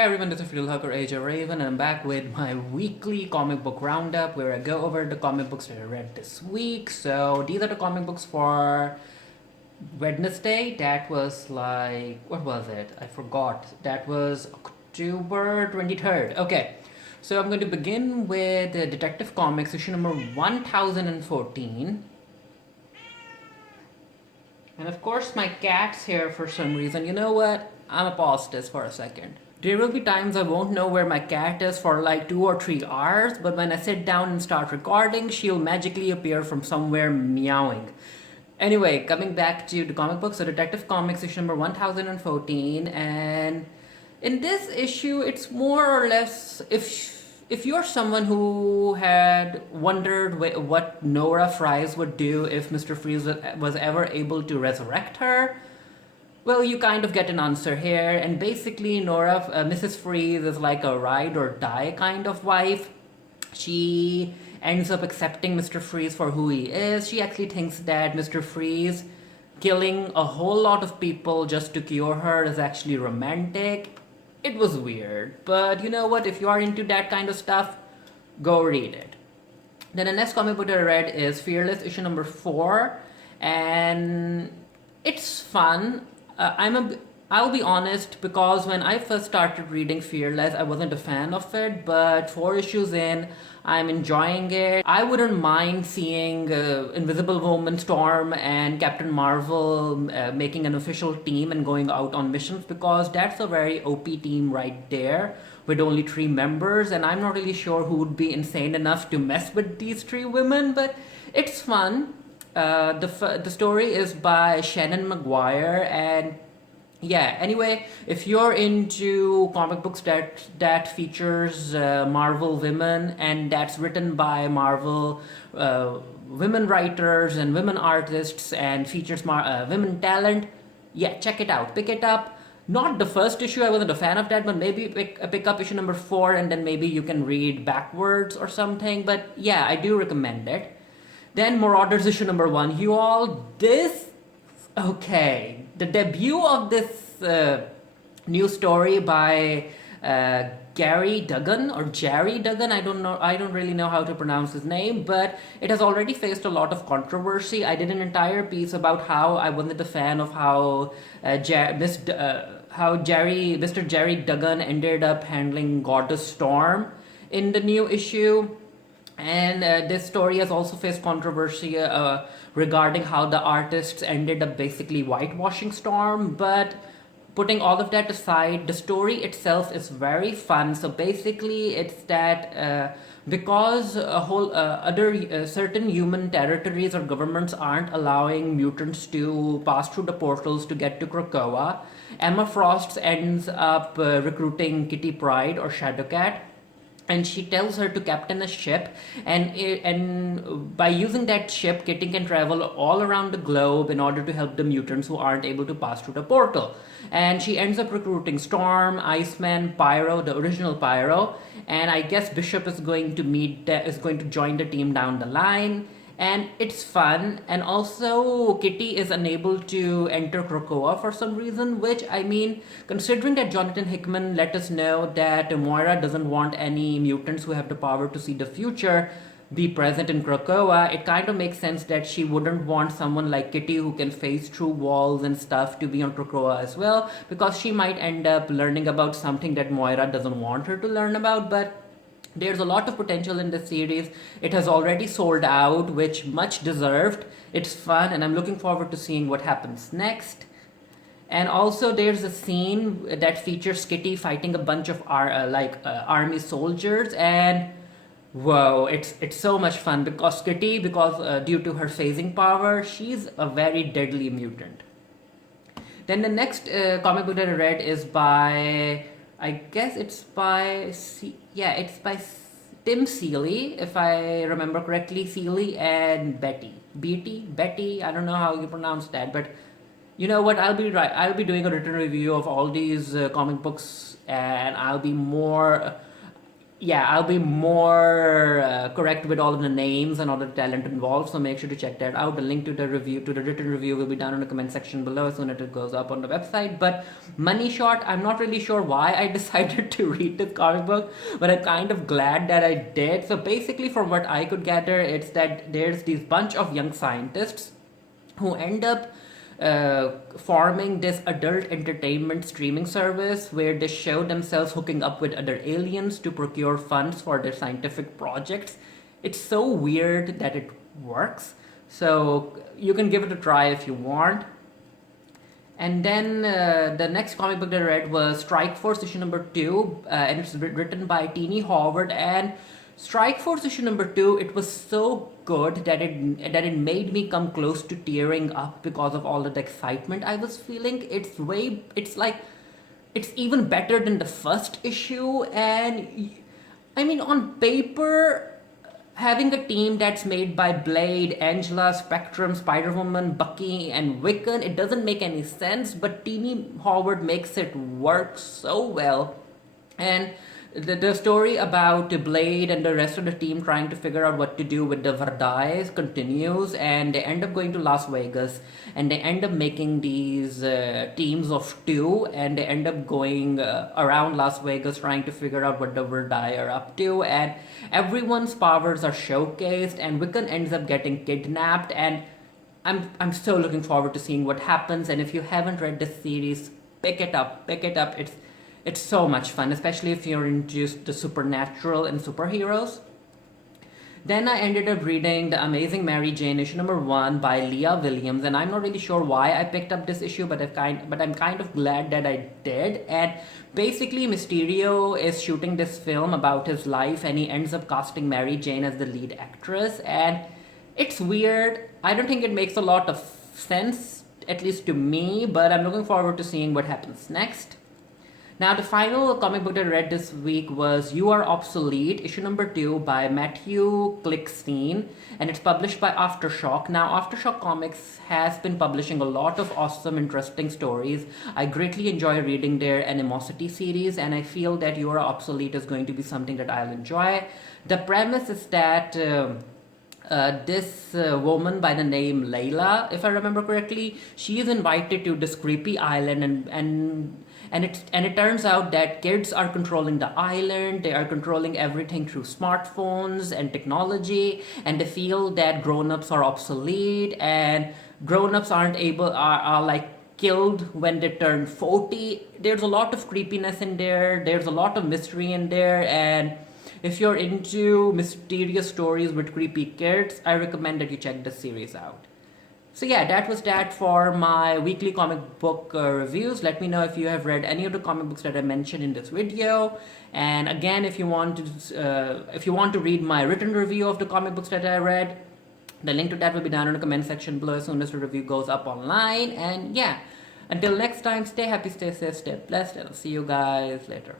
Hey everyone, this is Fiddle Hacker Age of Raven, and I'm back with my weekly comic book roundup where I go over the comic books that I read this week. So these are the comic books for Wednesday. That was what was it? I forgot. That was October 23rd. Okay, so I'm going to begin with Detective Comics issue number 1014. And of course, my cat's here for some reason. You know what? I'm gonna pause this for a second. There will be times I won't know where my cat is for like 2 or 3 hours, but when I sit down and start recording, she'll magically appear from somewhere meowing. Anyway, coming back to the comic book, so Detective Comics issue number 1014, and in this issue, it's more or less if you're someone who had wondered what Nora Fries would do if Mr. Freeze was ever able to resurrect her, well, you kind of get an answer here. And basically, Mrs. Freeze is like a ride or die kind of wife. She ends up accepting Mr. Freeze for who he is. She actually thinks that Mr. Freeze killing a whole lot of people just to cure her is actually romantic. It was weird, but you know what? If you are into that kind of stuff, go read it. Then the next comic book that I read is Fearless issue number 4, and it's fun. I'll be honest, because when I first started reading Fearless, I wasn't a fan of it, but 4 issues in, I'm enjoying it. I wouldn't mind seeing Invisible Woman, Storm, and Captain Marvel making an official team and going out on missions, because that's a very OP team right there with only 3 members, and I'm not really sure who would be insane enough to mess with these 3 women, but it's fun. The story is by Shannon Maguire, and yeah, anyway, if you're into comic books that features Marvel women and that's written by Marvel women writers and women artists and features women talent, yeah, check it out, pick it up. Not the first issue, I wasn't a fan of that, but maybe pick up issue number 4 and then maybe you can read backwards or something. But yeah, I do recommend it. Then Marauders issue number 1. You all, okay, the debut of this new story by Gary Duggan or Jerry Duggan. I don't know. I don't really know how to pronounce his name, but it has already faced a lot of controversy. I did an entire piece about how I wasn't a fan of how Mr. Jerry Duggan ended up handling Goddess Storm in the new issue. And this story has also faced controversy regarding how the artists ended up basically whitewashing Storm. But putting all of that aside, the story itself is very fun. So basically, it's that because certain human territories or governments aren't allowing mutants to pass through the portals to get to Krakoa, Emma Frost ends up recruiting Kitty Pryde or Shadowcat, and she tells her to captain a ship, and by using that ship, Kitty can travel all around the globe in order to help the mutants who aren't able to pass through the portal. And she ends up recruiting Storm, Iceman, Pyro, the original Pyro, and I guess Bishop is going to join the team down the line. And it's fun, and also Kitty is unable to enter Krakoa for some reason, which, I mean, considering that Jonathan Hickman let us know that Moira doesn't want any mutants who have the power to see the future be present in Krakoa, it kind of makes sense that she wouldn't want someone like Kitty who can phase through walls and stuff to be on Krakoa as well, because she might end up learning about something that Moira doesn't want her to learn about. But there's a lot of potential in this series. It has already sold out, which much deserved. It's fun, and I'm looking forward to seeing what happens next. And also, there's a scene that features Kitty fighting a bunch of army soldiers, and whoa, it's so much fun because Kitty, due to her phasing power, she's a very deadly mutant. Then the next comic book that I read is by, I guess it's by Tim Seeley, if I remember correctly. Seeley and Betty. I don't know how you pronounce that, but you know what? I'll be doing a written review of all these comic books, and I'll be more yeah, I'll be more correct with all of the names and all the talent involved. So make sure to check that out. The link to the review, to the written review, will be down in the comment section below as soon as it goes up on the website. But Money Shot, I'm not really sure why I decided to read this comic book, but I'm kind of glad that I did. So basically, from what I could gather, it's that there's these bunch of young scientists who end up forming this adult entertainment streaming service where they show themselves hooking up with other aliens to procure funds for their scientific projects. It's so weird that it works. So you can give it a try if you want. And then the next comic book that I read was Strikeforce issue number 2, and it's written by Teeny Howard. And Strikeforce issue number 2, it was so good that it made me come close to tearing up because of all of the excitement I was feeling. It's even better than the first issue, and I mean, on paper, having a team that's made by Blade, Angela, Spectrum, Spider-Woman, Bucky, and Wiccan, it doesn't make any sense, but Teeny Howard makes it work so well. And the story about Blade and the rest of the team trying to figure out what to do with the Verdais continues, and they end up going to Las Vegas, and they end up making these teams of 2, and they end up going around Las Vegas trying to figure out what the Verdai are up to, and everyone's powers are showcased, and Wiccan ends up getting kidnapped, and I'm so looking forward to seeing what happens. And if you haven't read this series, pick it up. It's so much fun, especially if you're into the supernatural and superheroes. Then I ended up reading The Amazing Mary Jane issue number 1 by Leah Williams, and I'm not really sure why I picked up this issue, but I'm kind of glad that I did. And basically, Mysterio is shooting this film about his life, and he ends up casting Mary Jane as the lead actress, and it's weird. I don't think it makes a lot of sense, at least to me, but I'm looking forward to seeing what happens next. Now, the final comic book that I read this week was You Are Obsolete, issue number 2 by Matthew Klickstein, and it's published by Aftershock. Now, Aftershock Comics has been publishing a lot of awesome, interesting stories. I greatly enjoy reading their Animosity series, and I feel that You Are Obsolete is going to be something that I'll enjoy. The premise is that this woman by the name Layla, if I remember correctly, she is invited to this creepy island, and it turns out that kids are controlling the island. They are controlling everything through smartphones and technology, and they feel that grown-ups are obsolete, and grown-ups are like killed when they turn 40. There's a lot of creepiness in there. There's a lot of mystery in there, and if you're into mysterious stories with creepy kids, I recommend that you check this series out. So yeah, that was that for my weekly comic book reviews. Let me know if you have read any of the comic books that I mentioned in this video. And again, if you want to read my written review of the comic books that I read, the link to that will be down in the comment section below as soon as the review goes up online. And yeah, until next time, stay happy, stay safe, stay blessed, and I'll see you guys later.